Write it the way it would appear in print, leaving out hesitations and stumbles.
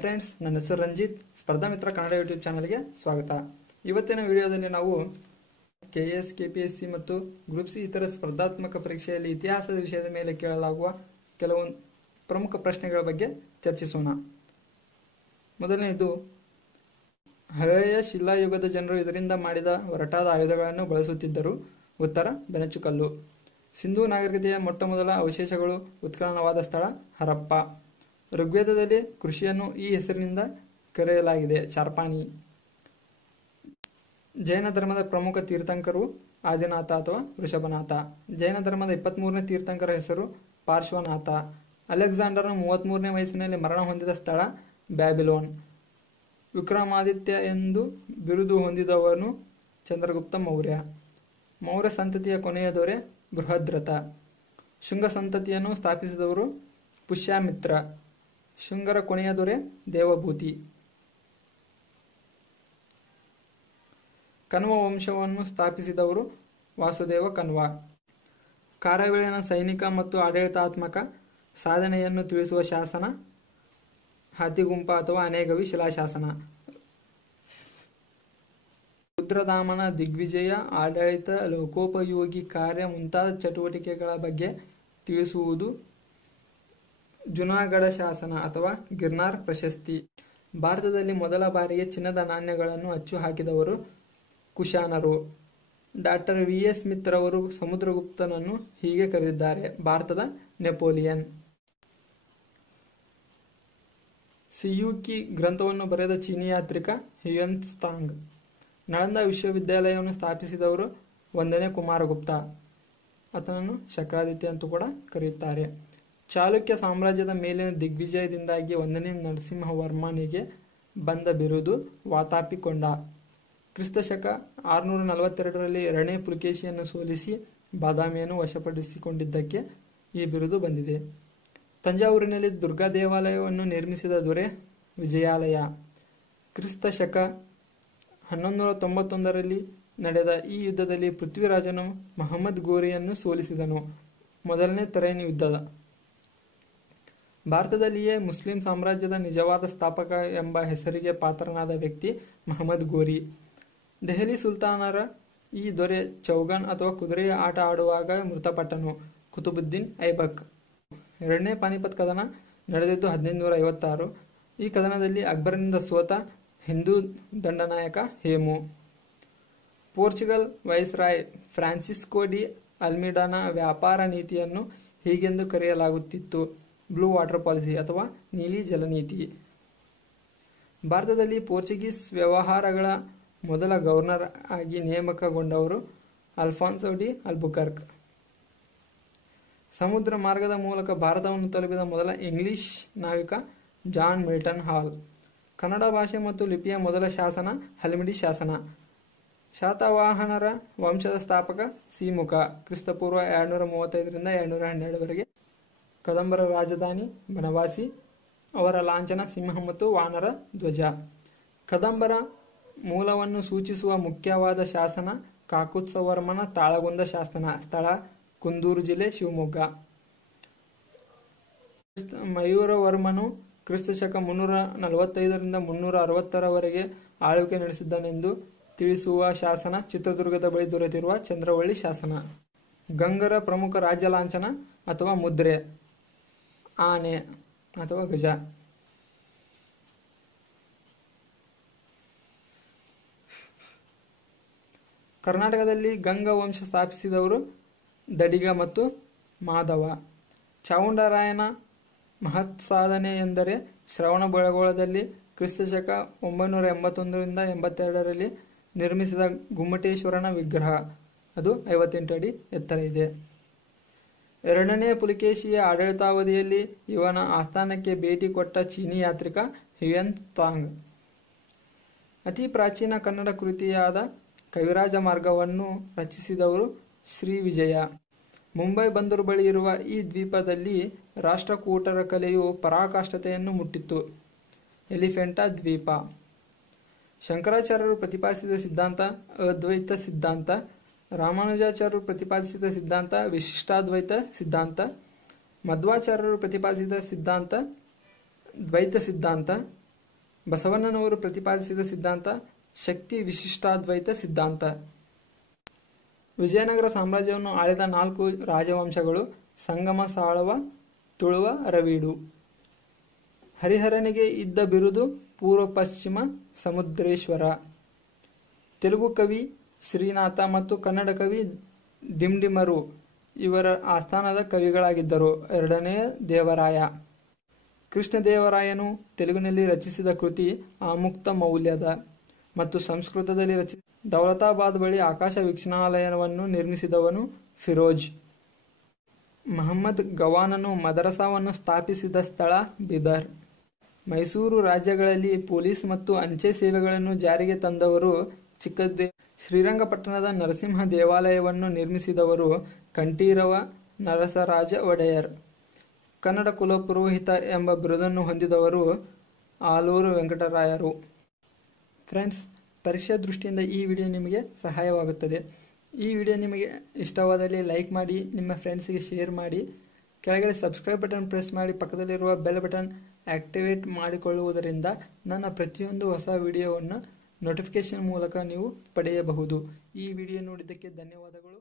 Friends, ನನ್ನ ಹೆಸರು ರಂಜಿತ್. ಸ್ಪರ್ಧಾ ಮಿತ್ರ ಕನ್ನಡ ಯೂಟ್ಯೂಬ್ ಚಾನಲ್ಗೆ ಸ್ವಾಗತ. ಇವತ್ತಿನ ವಿಡಿಯೋದಲ್ಲಿ ನಾವು KS, KPSC ಮತ್ತು ಗ್ರೂಪ್ ಸಿ ಇತರ ಸ್ಪರ್ಧಾತ್ಮಕ ಪರೀಕ್ಷೆಯಲ್ಲಿ ಇತಿಹಾಸದ ವಿಷಯದ ಮೇಲೆ ಕೇಳಲಾಗುವ ಕೆಲವು ಪ್ರಮುಖ ಪ್ರಶ್ನೆಗಳ ಬಗ್ಗೆ ಚರ್ಚಿಸೋಣ. ಮೊದಲನೆಯದು, ಹಳೆಯ ಶಿಲಾಯುಗದ ಜನರು ಇದರಿಂದ ಮಾಡಿದ ಒರಟಾದ ಆಯುಧಗಳನ್ನು ಬಳಸುತ್ತಿದ್ದರು. ಉತ್ತರ ಬೆನಚುಕಲ್ಲು. ಸಿಂಧೂ ನಾಗರಿಕತೆಯ ಮೊಟ್ಟಮೊದಲ ಅವಶೇಷಗಳು ಉತ್ಖನನವಾದ ಸ್ಥಳ ಹರಪ್ಪ. ಋಗ್ವೇದದಲ್ಲಿ ಕೃಷಿಯನ್ನು ಈ ಹೆಸರಿನಿಂದ ಕರೆಯಲಾಗಿದೆ, ಚಾರ್ಪಾಣಿ. ಜೈನ ಧರ್ಮದ ಪ್ರಮುಖ ತೀರ್ಥಂಕರು ಆದಿನಾಥ ಅಥವಾ ವೃಷಭನಾಥ. ಜೈನ ಧರ್ಮದ 23ನೇ ತೀರ್ಥಂಕರ ಹೆಸರು ಪಾರ್ಶ್ವನಾಥ. ಅಲೆಕ್ಸಾಂಡರ್ನ 33ನೇ ವಯಸ್ಸಿನಲ್ಲಿ ಮರಣ ಹೊಂದಿದ ಸ್ಥಳ ಬ್ಯಾಬಿಲೋನ್. ವಿಕ್ರಮಾದಿತ್ಯ ಎಂದು ಬಿರುದು ಹೊಂದಿದವನು ಚಂದ್ರಗುಪ್ತ ಮೌರ್ಯ. ಮೌರ್ಯ ಸಂತತಿಯ ಕೊನೆಯ ದೊರೆ ಬೃಹದ್ರಥ. ಶುಂಗ ಸಂತತಿಯನ್ನು ಸ್ಥಾಪಿಸಿದವರು ಪುಷ್ಯಮಿತ್ರ. ಶುಂಗರ ಕೊನೆಯ ದೊರೆ ದೇವಭೂತಿ. ಕಣ್ವ ವಂಶವನ್ನು ಸ್ಥಾಪಿಸಿದವರು ವಾಸುದೇವ ಕಣ್ವ. ಕಾರವೇಳನ ಸೈನಿಕ ಮತ್ತು ಆಡಳಿತಾತ್ಮಕ ಸಾಧನೆಯನ್ನು ತಿಳಿಸುವ ಶಾಸನ ಹಾತಿಗುಂಪ ಅಥವಾ ಅನೇಗವಿ ಶಿಲಾಶಾಸನ. ರುದ್ರದಾಮನ ದಿಗ್ವಿಜಯ, ಆಡಳಿತ, ಲೋಕೋಪಯೋಗಿ ಕಾರ್ಯ ಮುಂತಾದ ಚಟುವಟಿಕೆಗಳ ಬಗ್ಗೆ ತಿಳಿಸುವುದು ಜುನಾಗಢ ಶಾಸನ ಅಥವಾ ಗಿರ್ನಾರ್ ಪ್ರಶಸ್ತಿ. ಭಾರತದಲ್ಲಿ ಮೊದಲ ಬಾರಿಗೆ ಚಿನ್ನದ ನಾಣ್ಯಗಳನ್ನು ಅಚ್ಚು ಹಾಕಿದವರು ಕುಶಾನರು. ಡಾಕ್ಟರ್ VS ಸ್ಮಿತ್ ರವರು ಸಮುದ್ರಗುಪ್ತನನ್ನು ಹೀಗೆ ಕರೆದಿದ್ದಾರೆ, ಭಾರತದ ನೆಪೋಲಿಯನ್. ಸಿಯೂಕಿ ಗ್ರಂಥವನ್ನು ಬರೆದ ಚೀನಿ ಯಾತ್ರಿಕ ಹ್ಯುಯೆನ್-ತ್ಸಾಂಗ್. ನಳಂದ ವಿಶ್ವವಿದ್ಯಾಲಯವನ್ನು ಸ್ಥಾಪಿಸಿದವರು 1ನೇ ಕುಮಾರಗುಪ್ತ. ಆತನನ್ನು ಶಕಾದಿತ್ಯ ಅಂತೂ ಕೂಡ ಕರೆಯುತ್ತಾರೆ. ಚಾಲುಕ್ಯ ಸಾಮ್ರಾಜ್ಯದ ಮೇಲಿನ ದಿಗ್ವಿಜಯದಿಂದಾಗಿ 1ನೇ ನರಸಿಂಹವರ್ಮನಿಗೆ ಬಂದ ಬಿರುದು ವಾತಾಪಿಕೊಂಡ. ಕ್ರಿಸ್ತಶಕ 642ರಲ್ಲಿ 2ನೇ ಪುಲಕೇಶಿಯನ್ನು ಸೋಲಿಸಿ ಬಾದಾಮಿಯನ್ನು ವಶಪಡಿಸಿಕೊಂಡಿದ್ದಕ್ಕೆ ಈ ಬಿರುದು ಬಂದಿದೆ. ತಂಜಾವೂರಿನಲ್ಲಿ ದುರ್ಗಾ ದೇವಾಲಯವನ್ನು ನಿರ್ಮಿಸಿದ ದೊರೆ ವಿಜಯಾಲಯ. ಕ್ರಿಸ್ತಶಕ 1191ರಲ್ಲಿ ನಡೆದ ಈ ಯುದ್ಧದಲ್ಲಿ ಪೃಥ್ವಿರಾಜನು ಮಹಮ್ಮದ್ ಗೋರಿಯನ್ನು ಸೋಲಿಸಿದನು. ಮೊದಲನೇ ತರೈನ್ ಯುದ್ಧದ. ಭಾರತದಲ್ಲಿಯೇ ಮುಸ್ಲಿಂ ಸಾಮ್ರಾಜ್ಯದ ನಿಜವಾದ ಸ್ಥಾಪಕ ಎಂಬ ಹೆಸರಿಗೆ ಪಾತ್ರನಾದ ವ್ಯಕ್ತಿ ಮಹಮ್ಮದ್ ಗೋರಿ. ದೆಹಲಿ ಸುಲ್ತಾನರ ಈ ದೊರೆ ಚೌಗನ್ ಅಥವಾ ಕುದುರೆಯ ಆಟ ಆಡುವಾಗ ಮೃತಪಟ್ಟನು. ಕುತುಬುದ್ದೀನ್ ಐಬಕ್. 2ನೇ ಪಾನಿಪತ್ ಕದನ ನಡೆದಿದ್ದು 1556. ಈ ಕದನದಲ್ಲಿ ಅಕ್ಬರನಿಂದ ಸೋತ ಹಿಂದೂ ದಂಡನಾಯಕ Hemu. Portugal viceroy Francisco de ಅಲ್ಮಿಡಾನ ವ್ಯಾಪಾರ ನೀತಿಯನ್ನು ಹೀಗೆಂದು ಕರೆಯಲಾಗುತ್ತಿತ್ತು, ಬ್ಲೂ ವಾಟರ್ ಪಾಲಿಸಿ ಅಥವಾ ನೀಲಿ ಜಲನೀತಿ. ಭಾರತದಲ್ಲಿ ಪೋರ್ಚುಗೀಸ್ ವ್ಯವಹಾರಗಳ ಮೊದಲ ಗವರ್ನರ್ ಆಗಿ ನೇಮಕಗೊಂಡವರು ಅಲ್ಫಾನ್ಸೋ ಡಿ ಅಲ್ಬುಕರ್ಕ್. ಸಮುದ್ರ ಮಾರ್ಗದ ಮೂಲಕ ಭಾರತವನ್ನು ತಲುಪಿದ ಮೊದಲ ಇಂಗ್ಲಿಷ್ ನಾವಿಕ ಜಾನ್ ಮಿಲ್ಟನ್ ಹಾಲ್. ಕನ್ನಡ ಭಾಷೆ ಮತ್ತು ಲಿಪಿಯ ಮೊದಲ ಶಾಸನ ಹಲ್ಮಿಡಿ ಶಾಸನ. ಶಾತವಾಹನರ ವಂಶದ ಸ್ಥಾಪಕ ಸಿಮುಖ. ಕ್ರಿಸ್ತಪೂರ್ವ 235ರಿಂದ 212ವರೆಗೆ. ಕದಂಬರ ರಾಜಧಾನಿ ಬನವಾಸಿ. ಅವರ ಲಾಂಛನ ಸಿಂಹ ಮತ್ತು ವಾನರ ಧ್ವಜ. ಕದಂಬರ ಮೂಲವನ್ನು ಸೂಚಿಸುವ ಮುಖ್ಯವಾದ ಶಾಸನ ಕಾಕುತ್ಸವರ್ಮನ ತಾಳಗುಂದ ಶಾಸನ. ಸ್ಥಳ ಕುಂದೂರು ಜಿಲ್ಲೆ, ಶಿವಮೊಗ್ಗ. ಮಯೂರವರ್ಮನು ಕ್ರಿಸ್ತಶಕ 345ರಿಂದ 360ರವರೆಗೆ ಆಳ್ವಿಕೆ ನಡೆಸಿದ್ದನೆಂದು ತಿಳಿಸುವ ಶಾಸನ ಚಿತ್ರದುರ್ಗದ ಬಳಿ ದೊರೆತಿರುವ ಚಂದ್ರವಳ್ಳಿ ಶಾಸನ. ಗಂಗರ ಪ್ರಮುಖ ರಾಜ್ಯ ಲಾಂಛನ ಅಥವಾ ಮುದ್ರೆ ಆನೆ ಅಥವಾ ಗಜ. ಕರ್ನಾಟಕದಲ್ಲಿ ಗಂಗ ವಂಶ ಸ್ಥಾಪಿಸಿದವರು ದಡಿಗ ಮತ್ತು ಮಾಧವ. ಚಾವುಂಡರಾಯನ ಮಹತ್ ಸಾಧನೆ ಎಂದರೆ ಶ್ರವಣಬೆಳಗೊಳದಲ್ಲಿ ಕ್ರಿಸ್ತಶಕ 981ರಿಂದ 82ರಲ್ಲಿ ನಿರ್ಮಿಸಿದ ಗುಮ್ಮಟೇಶ್ವರನ ವಿಗ್ರಹ. ಅದು 58 ಅಡಿ ಎತ್ತರ ಇದೆ. 2ನೇ ಪುಲಕೇಶಿಯ ಆಡಳಿತಾವಧಿಯಲ್ಲಿ ಇವನ ಆಸ್ಥಾನಕ್ಕೆ ಭೇಟಿ ಕೊಟ್ಟ ಚೀನಿ ಯಾತ್ರಿಕ ಹ್ಯುಯೆನ್-ತ್ಸಾಂಗ್. ಅತಿ ಪ್ರಾಚೀನ ಕನ್ನಡ ಕೃತಿಯಾದ ಕವಿರಾಜ ಮಾರ್ಗವನ್ನು ರಚಿಸಿದವರು ಶ್ರೀ ವಿಜಯ. ಮುಂಬೈ ಬಂದರು ಬಳಿ ಇರುವ ಈ ದ್ವೀಪದಲ್ಲಿ ರಾಷ್ಟ್ರಕೂಟರ ಕಲೆಯು ಪರಾಕಾಷ್ಠತೆಯನ್ನು ಮುಟ್ಟಿತ್ತು. ಎಲಿಫೆಂಟಾ ದ್ವೀಪ. ಶಂಕರಾಚಾರ್ಯರು ಪ್ರತಿಪಾದಿಸಿದ ಸಿದ್ಧಾಂತ ಅದ್ವೈತ ಸಿದ್ಧಾಂತ. ರಾಮಾನುಜಾಚಾರ್ಯರು ಪ್ರತಿಪಾದಿಸಿದ ಸಿದ್ಧಾಂತ ವಿಶಿಷ್ಟಾದ್ವೈತ ಸಿದ್ಧಾಂತ. ಮಧ್ವಾಚಾರ್ಯರು ಪ್ರತಿಪಾದಿಸಿದ ಸಿದ್ಧಾಂತ ದ್ವೈತ ಸಿದ್ಧಾಂತ. ಬಸವಣ್ಣನವರು ಪ್ರತಿಪಾದಿಸಿದ ಸಿದ್ಧಾಂತ ಶಕ್ತಿ ವಿಶಿಷ್ಟಾದ್ವೈತ ಸಿದ್ಧಾಂತ. ವಿಜಯನಗರ ಸಾಮ್ರಾಜ್ಯವನ್ನು ಆಳಿದ 4 ರಾಜವಂಶಗಳು ಸಂಗಮ, ಸಾಳವ, ತುಳುವ, ರವೀಡು. ಹರಿಹರನಿಗೆ ಇದ್ದ ಬಿರುದು ಪೂರ್ವ ಪಶ್ಚಿಮ ಸಮುದ್ರೇಶ್ವರ. ತೆಲುಗು ಕವಿ ಶ್ರೀನಾಥ ಮತ್ತು ಕನ್ನಡ ಕವಿ ಡಿಂಡಿಮರು ಇವರ ಆಸ್ಥಾನದ ಕವಿಗಳಾಗಿದ್ದರು. 2ನೇ ದೇವರಾಯ. ಕೃಷ್ಣದೇವರಾಯನು ತೆಲುಗಿನಲ್ಲಿ ರಚಿಸಿದ ಕೃತಿ ಆಮುಕ್ತ ಮೌಲ್ಯದ ಮತ್ತು ಸಂಸ್ಕೃತದಲ್ಲಿ ರಚಿಸಿದ ದೌಲತಾಬಾದ್ ಬಳಿ ಆಕಾಶ ವೀಕ್ಷಣಾಲಯವನ್ನು ನಿರ್ಮಿಸಿದವನು ಫಿರೋಜ್. ಮಹಮ್ಮದ್ ಗವಾನನು ಮದರಸಾವನ್ನು ಸ್ಥಾಪಿಸಿದ ಸ್ಥಳ ಬಿದರ್. ಮೈಸೂರು ರಾಜ್ಯಗಳಲ್ಲಿ ಪೊಲೀಸ್ ಮತ್ತು ಅಂಚೆ ಸೇವೆಗಳನ್ನು ಜಾರಿಗೆ ತಂದವರು ಶ್ರೀರಂಗಪಟ್ಟಣದ ನರಸಿಂಹ ದೇವಾಲಯವನ್ನು ನಿರ್ಮಿಸಿದವರು ಕಂಠೀರವ ನರಸರಾಜ ಒಡೆಯರ್. ಕನ್ನಡ ಕುಲಪುರೋಹಿತ ಎಂಬ ಬಿರುದನ್ನು ಹೊಂದಿದವರು ಆಲೂರು ವೆಂಕಟರಾಯರು. ಫ್ರೆಂಡ್ಸ್, ಪರೀಕ್ಷಾ ದೃಷ್ಟಿಯಿಂದ ಈ ವಿಡಿಯೋ ನಿಮಗೆ ಸಹಾಯವಾಗುತ್ತದೆ. ಈ ವಿಡಿಯೋ ನಿಮಗೆ ಇಷ್ಟವಾದಲ್ಲಿ ಲೈಕ್ ಮಾಡಿ, ನಿಮ್ಮ ಫ್ರೆಂಡ್ಸ್ಗೆ ಶೇರ್ ಮಾಡಿ, ಕೆಳಗಡೆ ಸಬ್ಸ್ಕ್ರೈಬ್ ಬಟನ್ ಪ್ರೆಸ್ ಮಾಡಿ, ಪಕ್ಕದಲ್ಲಿರುವ ಬೆಲ್ ಬಟನ್ ಆಕ್ಟಿವೇಟ್ ಮಾಡಿಕೊಳ್ಳುವುದರಿಂದ ನನ್ನ ಪ್ರತಿಯೊಂದು ಹೊಸ ವಿಡಿಯೋವನ್ನು ನೋಟಿಫಿಕೇಶನ್ ಮೂಲಕ ನೀವು ಪಡೆಯಬಹುದು. ಈ ವಿಡಿಯೋ ನೋಡಿದ್ದಕ್ಕೆ ಧನ್ಯವಾದಗಳು.